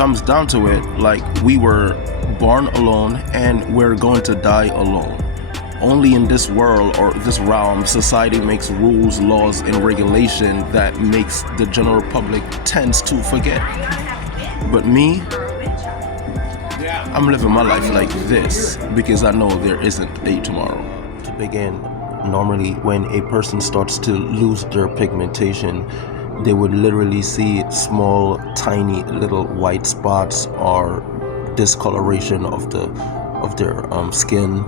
comes down to it, like, we were born alone and we're going to die alone. Only in this world or this realm, society makes rules, laws, and regulation that makes the general public tends to forget. But me, I'm living my life like this because I know there isn't a tomorrow. To begin, normally when a person starts to lose their pigmentation, they would literally see small, tiny little white spots or discoloration of their skin,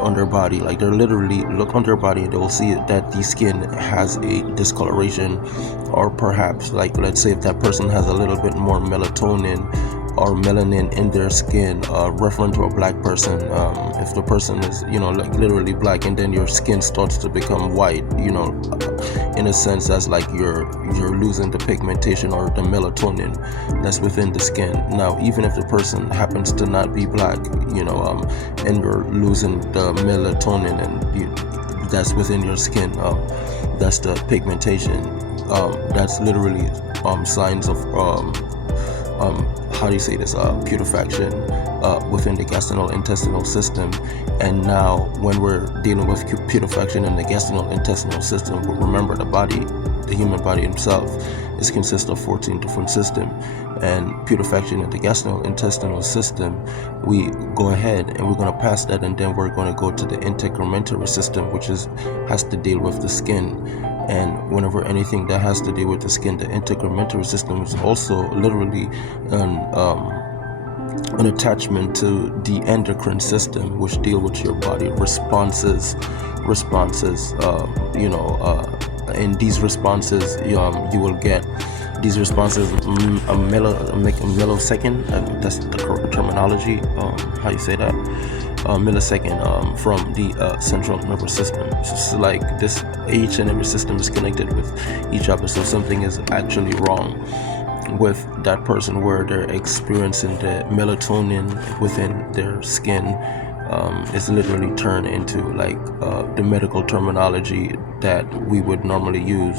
on their body. Like, they're literally look on their body and they'll see that the skin has a discoloration, or perhaps, like, let's say if that person has a little bit more melatonin or melanin in their skin, referring to a black person, if the person is, like, literally black, and then your skin starts to become white, in a sense, that's like you're losing the pigmentation or the melatonin that's within the skin. Now, even if the person happens to not be black, and you're losing the melatonin and that's within your skin, that's the pigmentation. That's literally signs of how do you say this, putrefaction within the gastrointestinal system. And now when we're dealing with putrefaction in the gastrointestinal system, remember the human body itself is consists of 14 different systems, and putrefaction in the gastrointestinal system, we go ahead and we're going to pass that, and then we're going to go to the integumentary system, which has to deal with the skin. And whenever anything that has to do with the skin, the integumentary system is also literally an attachment to the endocrine system, which deal with your body responses. And these responses, you will get these responses a millisecond. That's the correct terminology. How you say that? Millisecond from the central nervous system. So like this, each and every system is connected with each other. So something is actually wrong with that person where they're experiencing the melatonin within their skin. Is literally turned into like the medical terminology that we would normally use,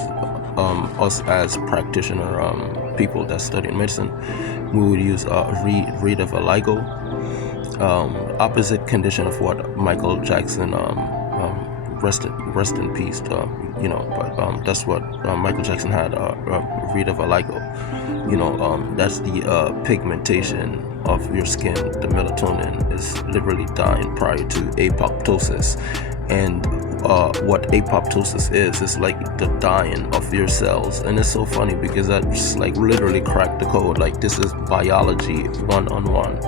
us as practitioner people that study medicine. We would use read of a lyco, opposite condition of what Michael Jackson, rest in peace, but that's what Michael Jackson had, read of a lyco. That's the pigmentation of your skin. The melatonin is literally dying prior to apoptosis. And what apoptosis is like the dying of your cells. And it's so funny because that just like literally cracked the code. Like, this is biology one-on-one.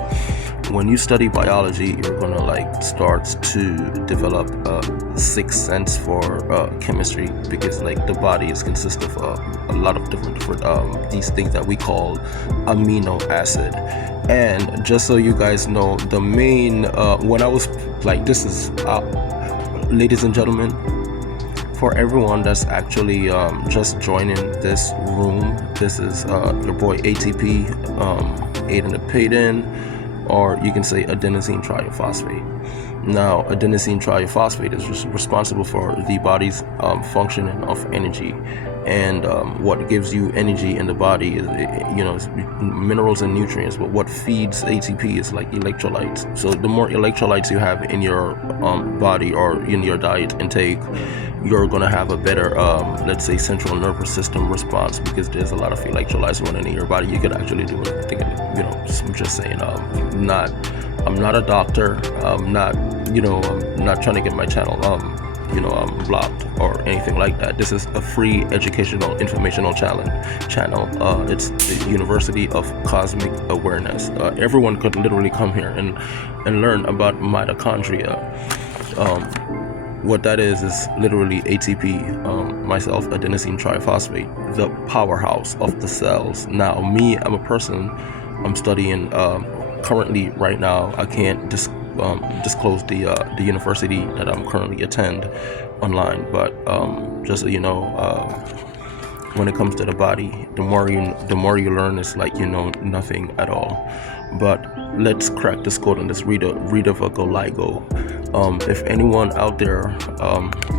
When you study biology, you're gonna like start to develop a sixth sense for chemistry, because like the body is consist of a lot of different these things that we call amino acid. And just so you guys know, the main when I was like, this is ladies and gentlemen, for everyone that's actually just joining this room, this is your boy ATP, Aidenthepayden, or you can say adenosine triphosphate. Now, adenosine triphosphate is responsible for the body's functioning of energy, and what gives you energy in the body is, is minerals and nutrients. But what feeds ATP is like electrolytes. So the more electrolytes you have in your body or in your diet intake, you're gonna have a better, let's say, central nervous system response, because there's a lot of electrolytes running in your body. You could actually do it. I'm just saying. I'm not a doctor. I'm not trying to get my channel, blocked or anything like that. This is a free educational informational channel. It's the University of Cosmic Awareness. Everyone could literally come here and learn about mitochondria. What that is literally ATP, myself, adenosine triphosphate, the powerhouse of the cells. Now, me, I'm a person, I'm studying currently right now. I can't disclose the university that I'm currently attend online, but just so you know, when it comes to the body. The more you learn, it's like you know nothing at all. But let's crack this code on this LIGO. If anyone out there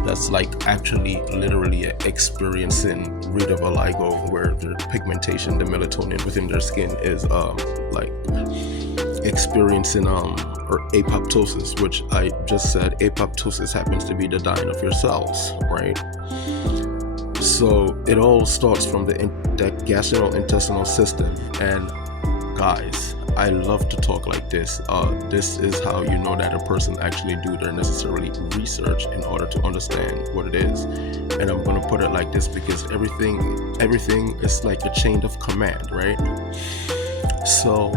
that's like actually literally experiencing LIGO, where the pigmentation, the melatonin within their skin is like experiencing or apoptosis, which I just said, apoptosis happens to be the dying of your cells, right? So it all starts from the gastrointestinal system. And guys, I love to talk like this. This is how you know that a person actually do their necessarily research in order to understand what it is. And I'm gonna put it like this because everything is like a chain of command, right? So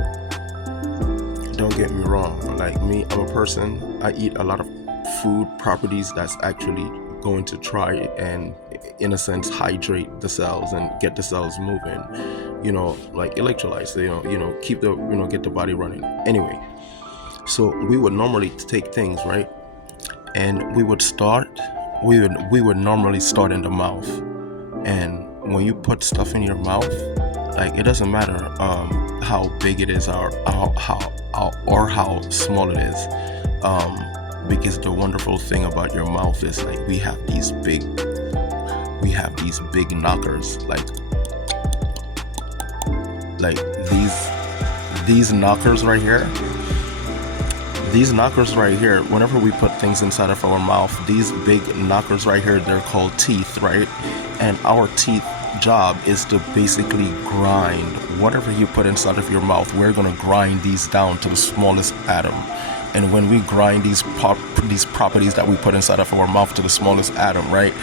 don't get me wrong, like me, I'm a person, I eat a lot of food properties that's actually going to try and in a sense hydrate the cells and get the cells moving, you know, like electrolytes, you know, keep the, you know, get the body running. Anyway, so we would normally take things, right, and we would normally start in the mouth. And when you put stuff in your mouth, like it doesn't matter how big it is or how small it is, because the wonderful thing about your mouth is like we have these big knockers, like these knockers right here. These knockers right here, whenever we put things inside of our mouth, these big knockers right here, they're called teeth, right? And our teeth job is to basically grind whatever you put inside of your mouth. We're gonna grind these down to the smallest atom. And when we grind these properties that we put inside of our mouth to the smallest atom, right?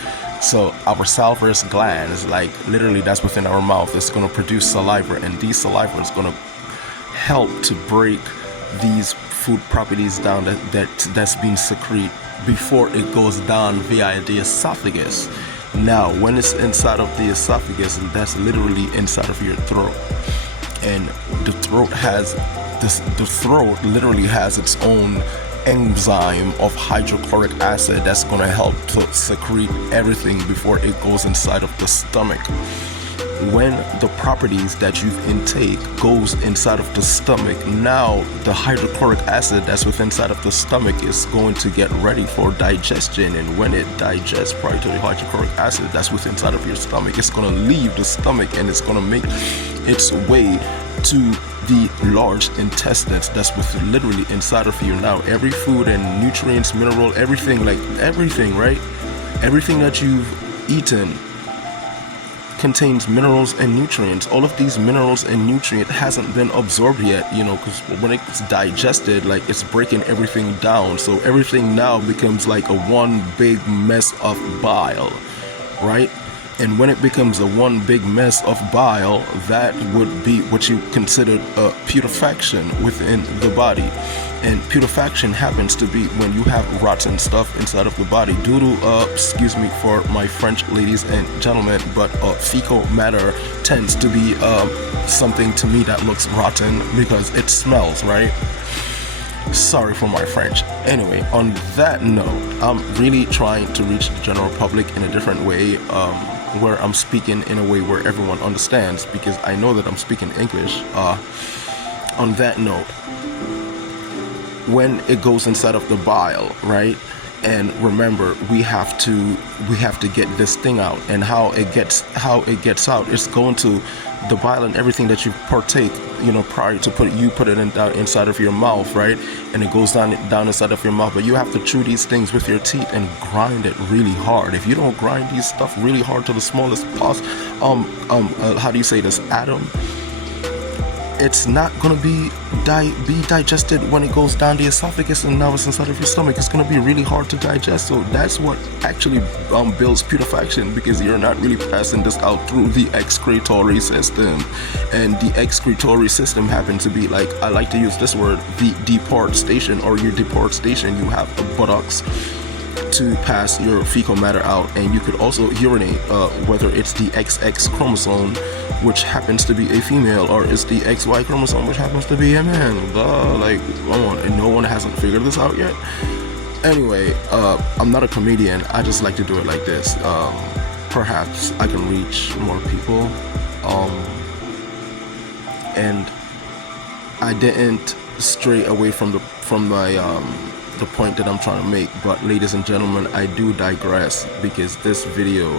So our salivary gland is like literally that's within our mouth. It's gonna produce saliva, and these saliva is gonna help to break these food properties down that's being secreted before it goes down via the esophagus. Now, when it's inside of the esophagus, that's literally inside of your throat, and the throat literally has its own enzyme of hydrochloric acid that's going to help to secrete everything before it goes inside of the stomach. When the properties that you've intake goes inside of the stomach, now the hydrochloric acid that's within inside of the stomach is going to get ready for digestion. And when it digests prior to the hydrochloric acid that's within inside of your stomach, it's going to leave the stomach and it's going to make its way to the large intestines that's within literally inside of you. Now every food and nutrients, mineral, everything, like everything, right? Everything that you've eaten contains minerals and nutrients. All of these minerals and nutrients hasn't been absorbed yet, you know, because when it's digested, like it's breaking everything down. So everything now becomes like a one big mess of bile, right? And when it becomes a one big mess of bile, that would be what you consider a putrefaction within the body. And putrefaction happens to be when you have rotten stuff inside of the body due to, excuse me for my French ladies and gentlemen, but fecal matter tends to be something to me that looks rotten because it smells, right? Sorry for my French. Anyway, on that note, I'm really trying to reach the general public in a different way, where I'm speaking in a way where everyone understands, because I know that I'm speaking English. On that note, when it goes inside of the bile, right? And remember, we have to get this thing out, and how it gets out, it's going to the bile and everything that you partake, you know, prior to put it inside of your mouth, right? And it goes down inside of your mouth. But you have to chew these things with your teeth and grind it really hard. If you don't grind these stuff really hard to the smallest how do you say this, atom, it's not going to be digested when it goes down the esophagus and now it's inside of your stomach. It's going to be really hard to digest. So that's what actually builds putrefaction, because you're not really passing this out through the excretory system. And the excretory system happens to be, like, I like to use this word, the deport station, or your deport station. You have the buttocks to pass your fecal matter out, and you could also urinate, whether it's the XX chromosome, which happens to be a female, or it's the XY chromosome, which happens to be a man. Like, come on, and no one hasn't figured this out yet. Anyway, I'm not a comedian. I just like to do it like this. perhaps I can reach more people. And I didn't stray away from the point that I'm trying to make, but ladies and gentlemen, I do digress, because this video,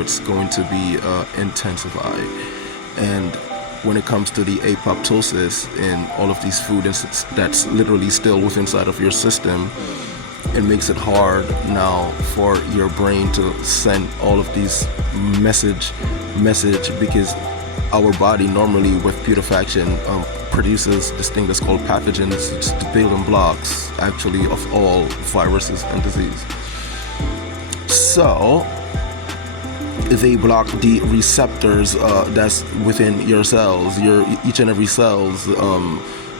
it's going to be intensified. And when it comes to the apoptosis and all of these food that's literally still within inside of your system, it makes it hard now for your brain to send all of these message, because our body normally with putrefaction produces this thing that's called pathogens. It's the building blocks actually of all viruses and disease. So they block the receptors that's within your cells. Each and every cell's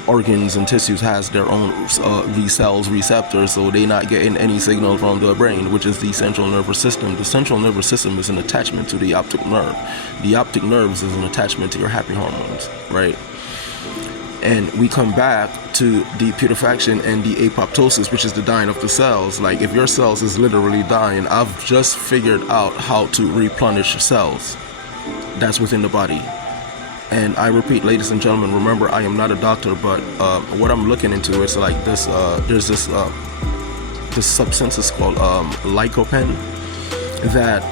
organs and tissues has their own receptors, so they're not getting any signal from the brain, which is the central nervous system. The central nervous system is an attachment to the optic nerve. The optic nerves is an attachment to your happy hormones, right? And we come back to the putrefaction and the apoptosis, which is the dying of the cells. Like, if your cells is literally dying, I've just figured out how to replenish cells that's within the body. And I repeat, ladies and gentlemen, remember, I am not a doctor, but what I'm looking into is like this. There's this substance is called lycopen that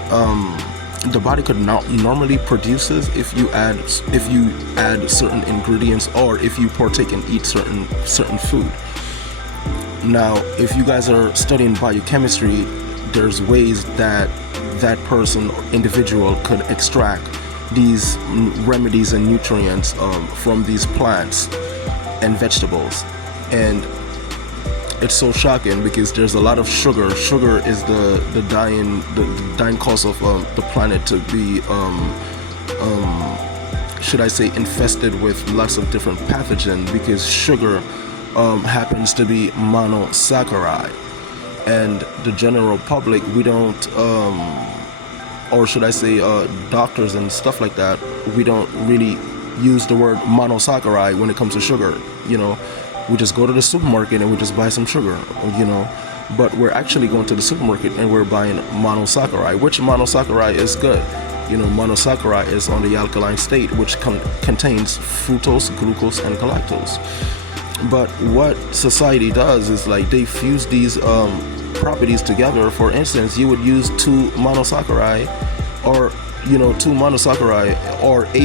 the body could not normally produces if you add certain ingredients, or if you partake and eat certain food. Now, if you guys are studying biochemistry, there's ways that person or individual could extract these remedies and nutrients from these plants and vegetables. And it's so shocking, because there's a lot of sugar. Sugar is the dying cause of the planet to be should I say infested with lots of different pathogens, because sugar happens to be monosaccharide, and the general public, we don't or should I say doctors and stuff like that, we don't really use the word monosaccharide when it comes to sugar. We just go to the supermarket and we just buy some sugar, but we're actually going to the supermarket and we're buying monosaccharide, which monosaccharide is good. Monosaccharide is on the alkaline state, which contains fructose, glucose, and galactose. But what society does is like they fuse these properties together. For instance, you would use two monosaccharide or a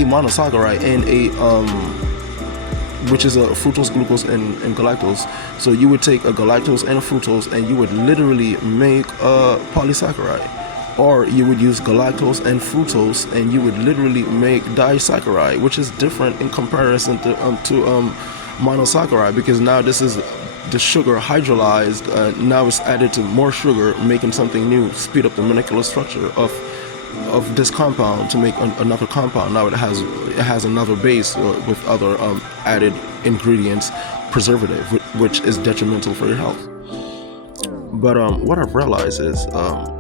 monosaccharide and a which is a fructose, glucose, and galactose. So you would take a galactose and a fructose and you would literally make a polysaccharide. Or you would use galactose and fructose and you would literally make disaccharide, which is different in comparison to monosaccharide, because now this is the sugar hydrolyzed, now it's added to more sugar, making something new, speed up the molecular structure of this compound to make another compound. Now it has another base with other added ingredients, preservative, which is detrimental for your health. But what I've realized is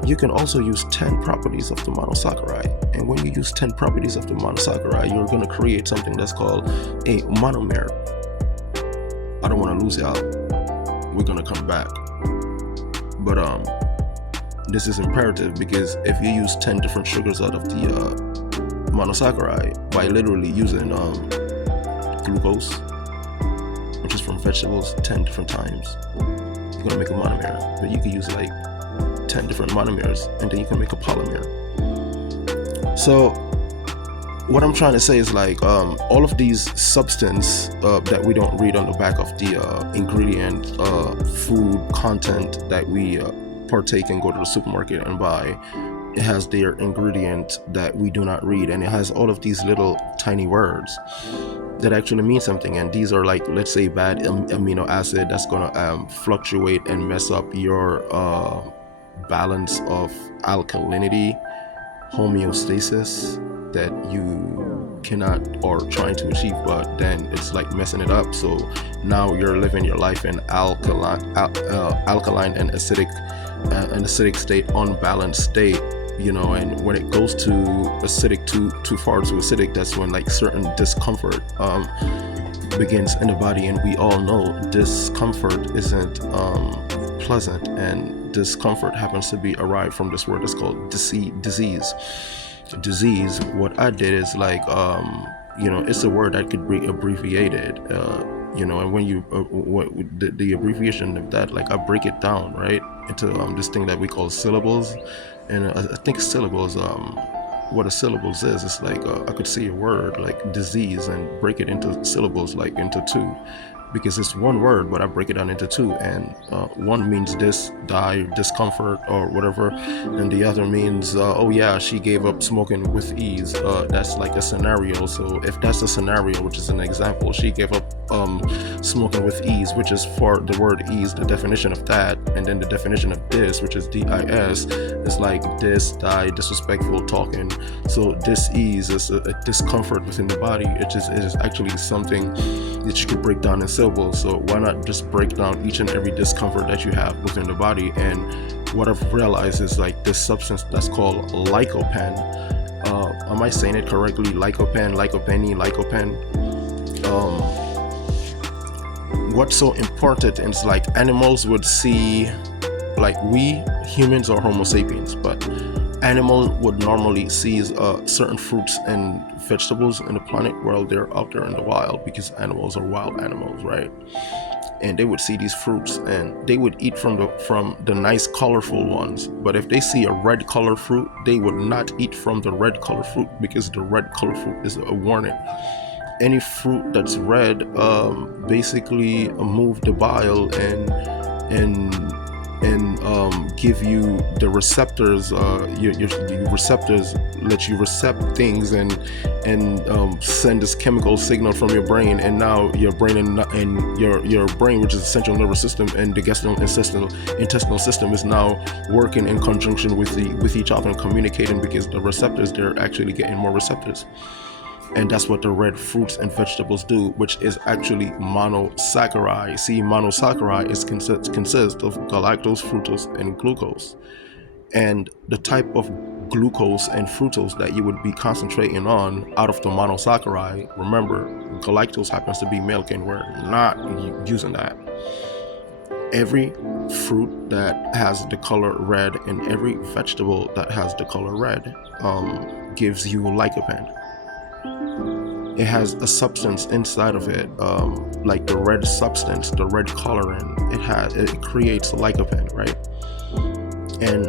you can also use 10 properties of the monosaccharide, and when you use 10 properties of the monosaccharide, you're going to create something that's called a monomer. I don't want to lose y'all. We're going to come back. But this is imperative, because if you use 10 different sugars out of the monosaccharide by literally using glucose, which is from vegetables, 10 different times, you're going to make a monomer. But you can use like 10 different monomers and then you can make a polymer. So what I'm trying to say is like all of these substance that we don't read on the back of the ingredient food content that we partake and go to the supermarket and buy, it has their ingredient that we do not read, and it has all of these little tiny words that actually mean something. And these are like, let's say, bad amino acid that's gonna fluctuate and mess up your balance of alkalinity, homeostasis that you cannot or trying to achieve, but then it's like messing it up. So now you're living your life in alkaline and acidic state, unbalanced state, and when it goes to acidic, too far to acidic, that's when like certain discomfort begins in the body. And we all know discomfort isn't pleasant, and discomfort happens to be arrived from this word that's called disease. What I did is like, it's a word that could be abbreviated, and when you the abbreviation of that, like I break it down right into this thing that we call syllables. And I think syllables, what a syllables is, it's like I could see a word like disease and break it into syllables, like into two, because it's one word, but I break it down into two, and one means discomfort or whatever, and the other means oh yeah, she gave up smoking with ease. That's like a scenario. So if that's a scenario, which is an example, she gave up smoking with ease, which is for the word ease, the definition of that, and then the definition of this, which is dis, is like disrespectful talking. So dis-ease is a discomfort within the body. It is actually something that you could break down in syllables. So why not just break down each and every discomfort that you have within the body? And what I've realized is like this substance that's called lycopen. Am I saying it correctly? Lycopen. What's so important is like animals would see, like we humans are Homo sapiens, but animals would normally see certain fruits and vegetables in the planet while they're out there in the wild, because animals are wild animals, right? And they would see these fruits and they would eat from the nice colorful ones. But if they see a red color fruit, they would not eat from the red color fruit, because the red color fruit is a warning. Any fruit that's red basically move the bile and give you the receptors. Your receptors let you recept things and send this chemical signal from your brain, and now your brain and your brain, which is the central nervous system, and the gastrointestinal system is now working in conjunction with each other and communicating, because the receptors, they're actually getting more receptors. And that's what the red fruits and vegetables do, which is actually monosaccharide. See, monosaccharide consists of galactose, fructose, and glucose. And the type of glucose and fructose that you would be concentrating on out of the monosaccharide, remember, galactose happens to be milk, and we're not using that. Every fruit that has the color red and every vegetable that has the color red gives you lycopene. It has a substance inside of it, like the red substance, the red coloring. It creates lycopene, right? And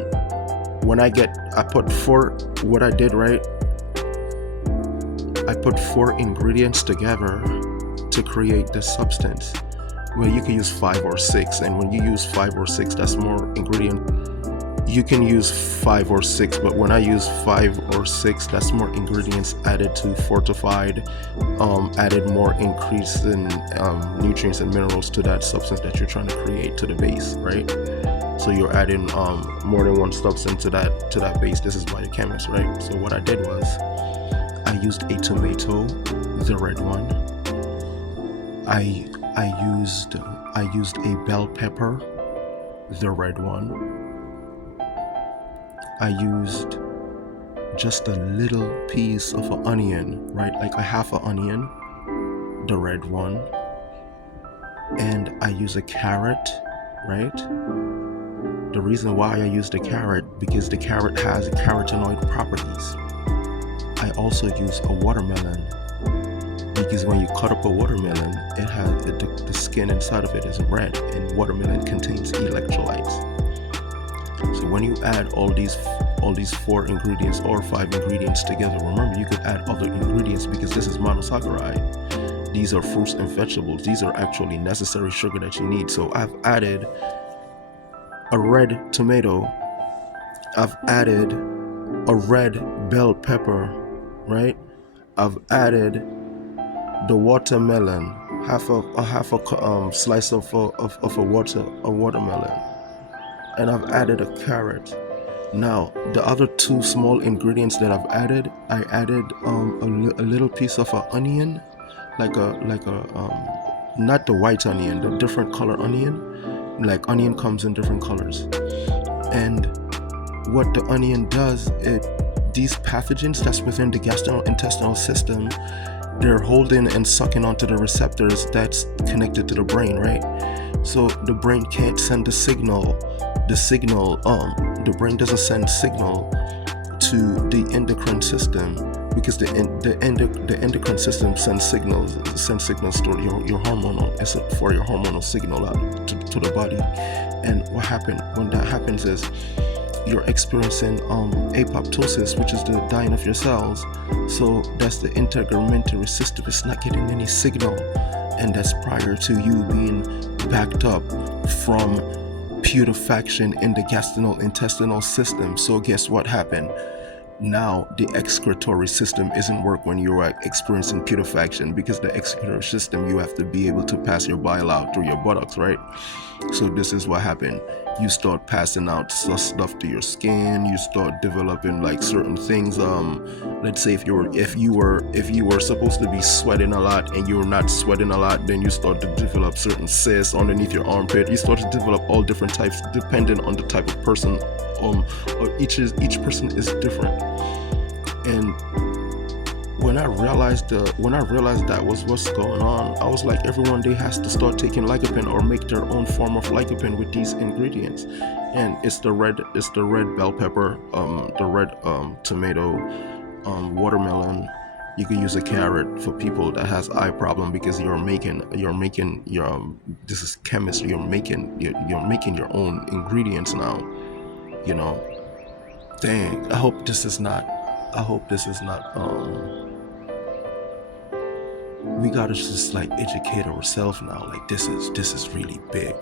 when I put four ingredients together to create this substance. Well, you can use 5 or 6, and when you use 5 or 6, that's more ingredient. You can use 5 or 6, but when I use 5 or 6, that's more ingredients added to fortified, added more increase in nutrients and minerals to that substance that you're trying to create to the base, right? So you're adding more than one substance to that base. This is biochemist, right? So what I did was I used a tomato, the red one. I used a bell pepper, the red one. I used just a little piece of an onion, right? Like a half an onion, the red one. And I use a carrot, right? The reason why I used the carrot, because the carrot has carotenoid properties. I also use a watermelon, because when you cut up a watermelon, it has the skin inside of it is red, and watermelon contains electrolytes. So when you add all these 4 ingredients or 5 ingredients together, remember you could add other ingredients, because this is monosaccharide. These are fruits and vegetables. These are actually necessary sugar that you need. So I've added a red tomato. I've added a red bell pepper, right? I've added the watermelon, half a slice of a watermelon. And I've added a carrot. Now, the other 2 small ingredients that I've added, I added a little piece of an onion, like a not the white onion, the different color onion. Like onion comes in different colors. And what the onion does, these pathogens that's within the gastrointestinal system, they're holding and sucking onto the receptors that's connected to the brain, right? So the brain can't send a signal the signal, the brain doesn't send signal to the endocrine system, because the endocrine system sends signals to your hormonal, it's for your hormonal signal out to the body. And what happened when that happens is you're experiencing apoptosis, which is the dying of your cells. So that's the integumentary system, it's not getting any signal, and that's prior to you being backed up from putrefaction in the gastrointestinal system. So guess what happened? Now the excretory system isn't work when you're experiencing putrefaction, because the excretory system, you have to be able to pass your bile out through your buttocks, right? So this is what happened. You start passing out stuff to your skin. You start developing like certain things. Let's say if you were supposed to be sweating a lot and you're not sweating a lot, then you start to develop certain cysts underneath your armpit. You start to develop all different types depending on the type of person. Each person is different. And when I realized that was what's going on, I was like, everyone, they has to start taking lycopen or make their own form of lycopen with these ingredients. And it's the red bell pepper, the red tomato, watermelon. You can use a carrot for people that has eye problem, because you're making your this is chemistry. You're making your own ingredients now. You know, dang. I hope this is not. We gotta just like educate ourselves now. Like this is really big,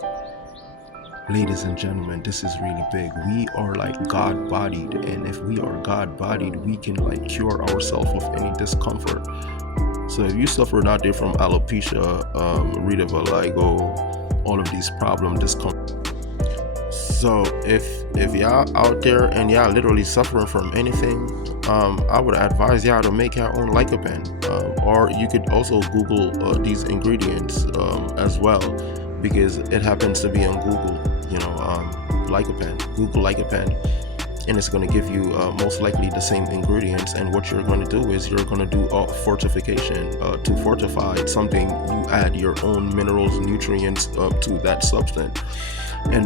ladies and gentlemen. This is really big. We are like God-bodied, and if we are God-bodied, we can like cure ourselves of any discomfort. So if you suffer out there from alopecia, Rita vitiligo, all of these problems, discomfort. So if y'all out there and y'all literally suffering from anything, I would advise y'all to make your own lycopen, or you could also Google these ingredients as well, because it happens to be on Google. You know, lycopen. Google lycopen, and it's going to give you most likely the same ingredients. And what you're going to do is you're going to do fortification. To fortify something, you add your own minerals, nutrients to that substance. And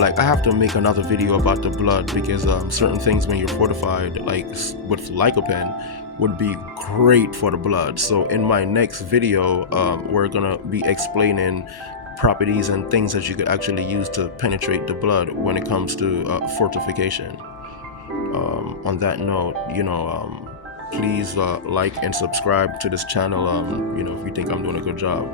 like I have to make another video about the blood, because certain things when you're fortified, like with lycopen, would be great for the blood. So in my next video, we're gonna be explaining properties and things that you could actually use to penetrate the blood when it comes to fortification. On that note, please like and subscribe to this channel, if you think I'm doing a good job.